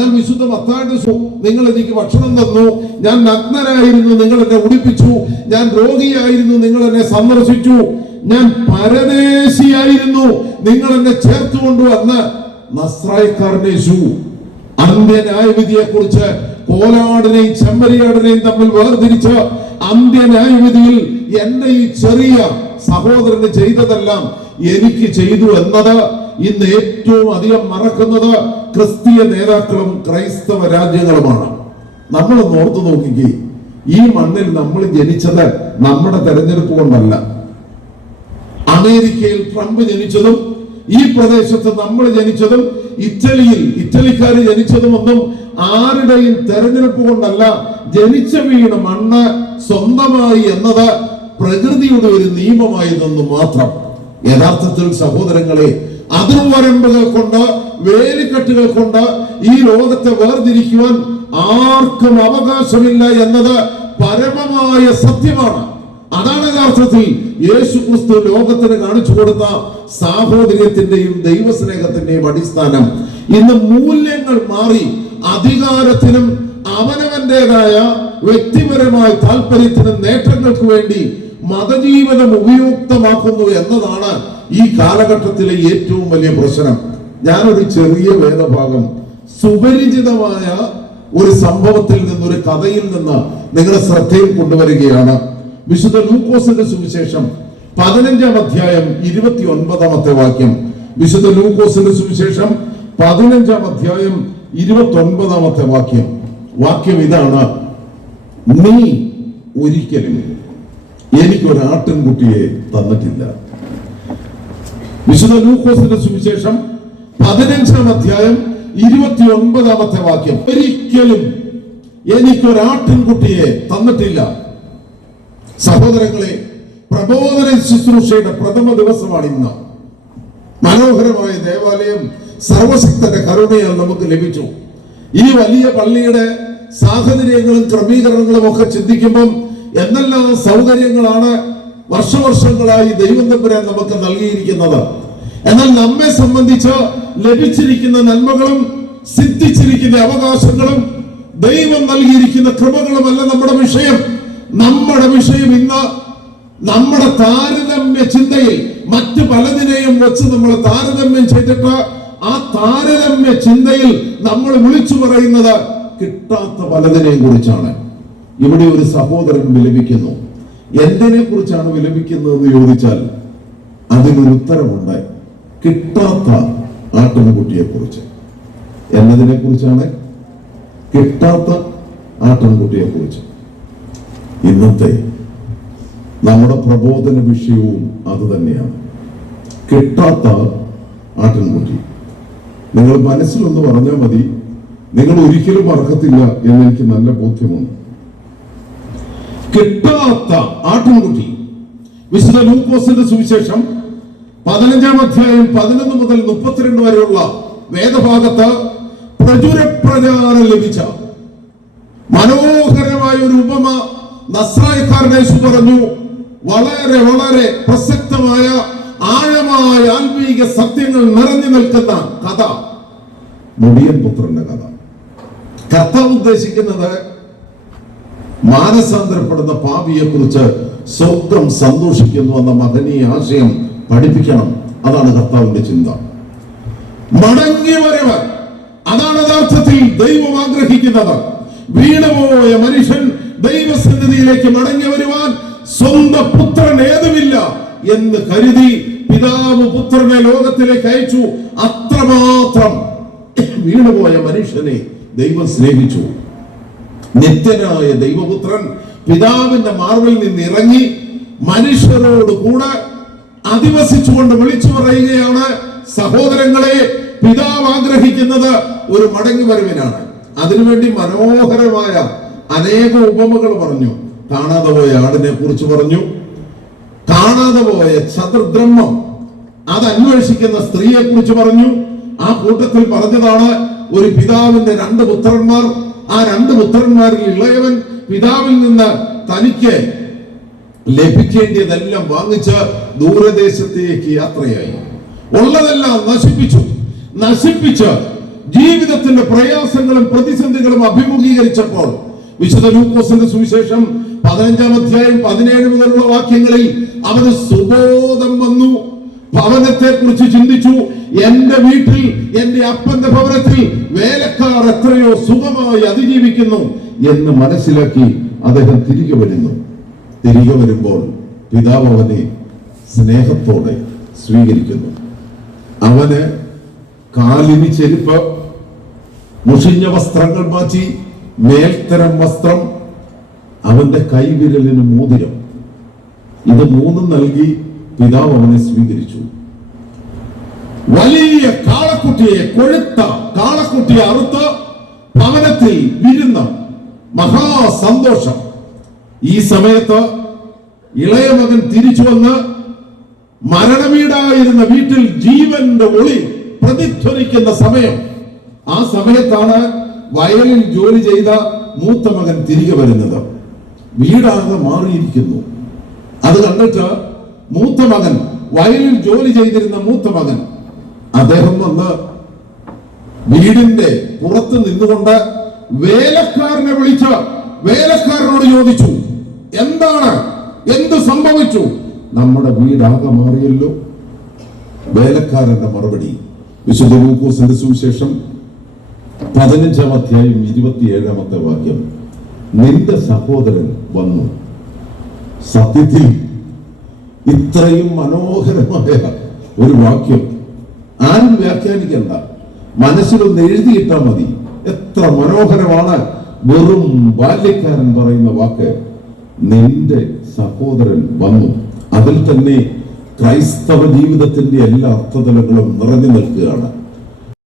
എന്നാൽ വിശുദ്ധ മത്തായിയുടെ നിങ്ങൾ എനിക്ക് ഭക്ഷണം തന്നു, ഞാൻ നഗ്നനായിരുന്നു നിങ്ങൾ എന്നെ ഉടുപ്പിച്ചു, ഞാൻ രോഗിയായിരുന്നു നിങ്ങൾ എന്നെ സന്ദർശിച്ചു, ഞാൻ പരദേശിയായിരുന്നു നിങ്ങൾ എന്നെ ചേർത്തുകൊണ്ടുവന്ന് നസ്രായക്കാരനെ യേശു അന്ത്യന്യായവിധിയെ കുറിച്ച് കോലാടിനെയും ചെമ്മരിയാടിനെയും തമ്മിൽ വേർതിരിച്ച് അന്ത്യന്യായവിധിയിൽ എന്റെ ഈ ചെറിയ സഹോദരന് ചെയ്തതെല്ലാം എനിക്ക് ചെയ്തു എന്നത് ഇന്ന് ഏറ്റവും അധികം മറക്കുന്നത് ക്രിസ്തീയ നേതാക്കളും ക്രൈസ്തവ രാജ്യങ്ങളുമാണ്. നമ്മളൊന്ന് ഓർത്തു നോക്കിക്കേ, ഈ മണ്ണിൽ നമ്മൾ ജനിച്ചത് നമ്മുടെ തെരഞ്ഞെടുപ്പ് കൊണ്ടല്ല. അമേരിക്കയിൽ ട്രംപ് ജനിച്ചതും ഈ പ്രദേശത്ത് നമ്മൾ ജനിച്ചതും ഇറ്റലിക്കാർ ജനിച്ചതും ഒന്നും ആരുടെയും തെരഞ്ഞെടുപ്പ് കൊണ്ടല്ല. ജനിച്ച വീണ് മണ്ണ് സ്വന്തമായി എന്നത് പ്രകൃതിയുടെ ഒരു നിയമമായതെന്ന് മാത്രം. യഥാർത്ഥത്തിൽ സഹോദരങ്ങളെ, അതിർവരമ്പുകൾ കൊണ്ട് വേലിക്കെട്ടുകൾ കൊണ്ട് ഈ ലോകത്തെ വേർതിരിക്കുവാൻ ആർക്കും അവകാശമില്ല എന്നത് പരമമായ സത്യമാണ്. അതാണ് യഥാർത്ഥത്തിൽ യേശു ക്രിസ്തു ലോകത്തിന് കാണിച്ചു കൊടുത്ത സാഹോദര്യത്തിന്റെയും ദൈവസ്നേഹത്തിന്റെയും അടിസ്ഥാനം. ഇന്ന് മൂല്യങ്ങൾ മാറി അധികാരത്തിനും അവനവന്റേതായ വ്യക്തിപരമായ താല്പര്യത്തിനും നേട്ടങ്ങൾക്ക് വേണ്ടി മതജീവിതം ഉപയുക്തമാക്കുന്നു എന്നതാണ് ഈ കാലഘട്ടത്തിലെ ഏറ്റവും വലിയ പ്രശ്നം. ഞാനൊരു ചെറിയ വേദഭാഗം സുപരിചിതമായ ഒരു സംഭവത്തിൽ നിന്ന്, ഒരു കഥയിൽ നിന്ന് നിങ്ങളുടെ ശ്രദ്ധയിൽ കൊണ്ടുവരികയാണ്. വിശുദ്ധ ലൂക്കോസിന്റെ സുവിശേഷം 15-ാം അധ്യായം 29-ാമത്തെ വാക്യം. വിശുദ്ധ ലൂക്കോസിന്റെ സുവിശേഷം 15-ാം അധ്യായം 29-ാമത്തെ വാക്യം. വാക്യം ഇതാണ്: നീ ഒരിക്കലും എനിക്കൊരു ആട്ടിൻകുട്ടിയെ തന്നിട്ടില്ല. വിശുദ്ധ ലൂക്കോസിന്റെ സുവിശേഷം 15-ാം അധ്യായം 29-ാമത്തെ വാക്യം. ഒരിക്കലും എനിക്കൊരു ആട്ടിൻകുട്ടിയെ തന്നിട്ടില്ല. സഹോദരങ്ങളെ, പ്രബോധന ശുശ്രൂഷയുടെ പ്രഥമ ദിവസമാണ് ഇന്ന്. മനോഹരമായ ദേവാലയം സർവശക്തന്റെ കരുണയാൽ നമുക്ക് ലഭിച്ചു. ഈ വലിയ പള്ളിയുടെ സാഹചര്യങ്ങളും ക്രമീകരണങ്ങളും ഒക്കെ ചിന്തിക്കുമ്പം എന്തെല്ലാം സൗകര്യങ്ങളാണ് വർഷങ്ങളായി ദൈവം തമ്പുരാൻ നമുക്ക് നൽകിയിരിക്കുന്നത്. എന്നാൽ നമ്മെ സംബന്ധിച്ച് ലഭിച്ചിരിക്കുന്ന നന്മകളും സിദ്ധിച്ചിരിക്കുന്ന അവകാശങ്ങളും ദൈവം നൽകിയിരിക്കുന്ന കൃപകളുമല്ല നമ്മുടെ വിഷയം. നമ്മുടെ വിഷയം ഇന്ന് നമ്മുടെ താരതമ്യ ചിന്തയിൽ മറ്റു പലതിനെയും വെച്ച് നമ്മൾ താരതമ്യം ചെയ്തിട്ട് ആ താരതമ്യ ചിന്തയിൽ നമ്മൾ വിളിച്ചു പറയുന്നത് കിട്ടാത്ത പലതിനെയും കുറിച്ചാണ്. ഇവിടെ ഒരു സഹോദരൻ വിലപിക്കുന്നു. എന്തിനെ കുറിച്ചാണ് വിലപിക്കുന്നത് എന്ന് ചോദിച്ചാൽ അതിനൊരു ഉത്തരമുണ്ട്: കിട്ടാത്ത ആട്ടിൻകുട്ടിയെ കുറിച്ച്. എന്നതിനെ കുറിച്ചാണ്? കിട്ടാത്ത ആട്ടിൻകുട്ടിയെ കുറിച്ച്. ഇന്നത്തെ നമ്മുടെ പ്രബോധന വിഷയവും അത് തന്നെയാണ്, കിട്ടാത്ത ആട്ടിൻകുട്ടി. നിങ്ങൾ മനസ്സിലൊന്ന് പറഞ്ഞാൽ മതി, നിങ്ങൾ ഒരിക്കലും മറക്കത്തില്ല എന്നെനിക്ക് നല്ല ബോധ്യമുണ്ട്. കിട്ടാത്ത ആട്ടിൻകുട്ടി. വിശുദ്ധ ലൂക്കോസിന്റെ സുവിശേഷം 15-ാം അധ്യായം 11 മുതൽ 32 വരെയുള്ള വേദഭാഗത്ത് പ്രചുരപ്രചാരം ലഭിച്ച മനോഹരമായ ഒരു ഉപമ നസ്രായക്കാരൻ യേശു പറഞ്ഞു. വളരെ വളരെ പ്രസക്തമായ ആഴമായ ആത്മീക സത്യങ്ങൾ നിറഞ്ഞു നിൽക്കുന്ന കഥ, മുടിയൻ പുത്രന്റെ കഥ. കർത്താവ് ഉദ്ദേശിക്കുന്നത് മാനസാന്തരപ്പെടുന്ന പാപിയെ കുറിച്ച് സ്വർഗം സന്തോഷിക്കുന്നു എന്ന മഹനീയ ആശയം പഠിപ്പിക്കണം. അതാണ് കർത്താവിന്റെ ചിന്ത. മടങ്ങി വരവൻ, അതാണ് യഥാർത്ഥത്തിൽ ദൈവം ആഗ്രഹിക്കുന്നത്. വീണുപോയ മനുഷ്യൻ ദൈവസന്നിധിയിലേക്ക് മടങ്ങി വരുവാൻ സ്വന്തം പുത്രൻ ഏതുമില്ല എന്ന് കരുതി പിതാവ് പുത്രനെ ലോകത്തിലേക്ക് അയച്ചു. അത്രമാത്രം വീണുപോയ മനുഷ്യനെ ദൈവം സ്നേഹിച്ചു. നിത്യനായ ദൈവപുത്രൻ പിതാവിന്റെ മാർവിൽ നിന്ന് ഇറങ്ങി മനുഷ്യരോട് കൂടെ അധിവസിച്ചുകൊണ്ട് വിളിച്ചു പറയുകയാണ്: സഹോദരങ്ങളെ, പിതാവ് ആഗ്രഹിക്കുന്നത് ഒരു മടങ്ങി വരവിനാണ്. അതിനുവേണ്ടി മനോഹരമായ അനേക ഉപമകൾ പറഞ്ഞു. കാണാതെ പോയ ആടിനെ കുറിച്ച് പറഞ്ഞു, കാണാതെ പോയ ചതുർദ്രഹ്മം അത് അന്വേഷിക്കുന്ന സ്ത്രീയെ കുറിച്ച് പറഞ്ഞു. ആ കൂട്ടത്തിൽ പറഞ്ഞതാണ് ഒരു പിതാവിന്റെ 2 പുത്രന്മാർ. ആ 2 പുത്രന്മാരിൽ ഇളയവൻ പിതാവിൽ നിന്ന് തനിക്ക് ലഭിക്കേണ്ടതെല്ലാം വാങ്ങിച്ച് ദൂരദേശത്തേക്ക് യാത്രയായി. ഉള്ളതെല്ലാം നശിപ്പിച്ച് ജീവിതത്തിന്റെ പ്രയാസങ്ങളും പ്രതിസന്ധികളും അഭിമുഖീകരിച്ചപ്പോൾ വിശുദ്ധ ലൂക്കോസിന്റെ സുവിശേഷം 15-ാം അധ്യായം 17 മുതലുള്ള വാക്യങ്ങളിൽ അവന് സുബോധം വന്നു. ഭവനത്തെ കുറിച്ച് ചിന്തിച്ചു. എന്റെ വീട്ടിൽ, എന്റെ അപ്പന്റെ ഭവനത്തിൽ വേലക്കാർ എത്രയോ സുഖമായി അതിജീവിക്കുന്നു എന്ന് മനസ്സിലാക്കി അദ്ദേഹം തിരികെ വരുന്നു. തിരികെ വരുമ്പോൾ പിതാവ് അവനെ സ്നേഹത്തോടെ സ്വീകരിക്കുന്നു. അവന് കാലിന് ചെരുപ്പ്, മുഷിഞ്ഞ വസ്ത്രങ്ങൾ മാറ്റി മേൽത്തരം വസ്ത്രം, അവന്റെ കൈവിരലിന് മോതിരം, ഇത് മൂന്നും നൽകി പിതാവ് അവനെ സ്വീകരിച്ചു. വലിയ കാളക്കുട്ടിയെ, കൊഴുത്ത കാളക്കുട്ടിയെ അറുത്ത് ഭവനത്തിൽ വിരുന്ന്, മഹാസന്തോഷം. ഈ സമയത്ത് ഇളയ മകൻ തിരിച്ചു വന്ന് മരണവീടായിരുന്ന വീട്ടിൽ ജീവന്റെ ഒളി പ്രതിധ്വനിക്കുന്ന സമയം. ആ സമയത്താണ് വയലിൽ ജോലി ചെയ്ത മൂത്ത മകൻ തിരികെ വരുന്നത്. വീടാകെ മാറിയിരിക്കുന്നു. അത് കണ്ടിട്ട് മൂത്ത മകൻ, വയലിൽ ജോലി ചെയ്തിരുന്ന മൂത്ത മകൻ, അദ്ദേഹം വന്ന് വീടിന്റെ പുറത്ത് നിന്നുകൊണ്ട് വേലക്കാരനെ വിളിച്ച് വേലക്കാരനോട് ചോദിച്ചു, എന്താണ്, എന്ത് സംഭവിച്ചു? നമ്മുടെ വീടാകെ മാറിയല്ലോ. വേലക്കാരന്റെ മറുപടി വിശുദ്ധ ലൂക്കോസിന്റെ സുവിശേഷം 15-ാം അധ്യായം 27-ാമത്തെ വാക്യം, നിന്റെ സഹോദരൻ വന്നു. സത്യത്തിൽ ഇത്രയും മനോഹരമായ ഒരു വാക്യം ആരും വ്യാഖ്യാനിക്കണ്ട, മനസ്സിലൊന്ന് എഴുതിയിട്ടാൽ മതി. എത്ര മനോഹരമാണ്. വെറും ബാല്യക്കാരൻ പറയുന്ന വാക്ക്, നിന്റെ സഹോദരൻ വന്നു. അതിൽ തന്നെ ക്രൈസ്തവ ജീവിതത്തിന്റെ എല്ലാ അർത്ഥതലങ്ങളും നിറഞ്ഞു നിൽക്കുകയാണ്.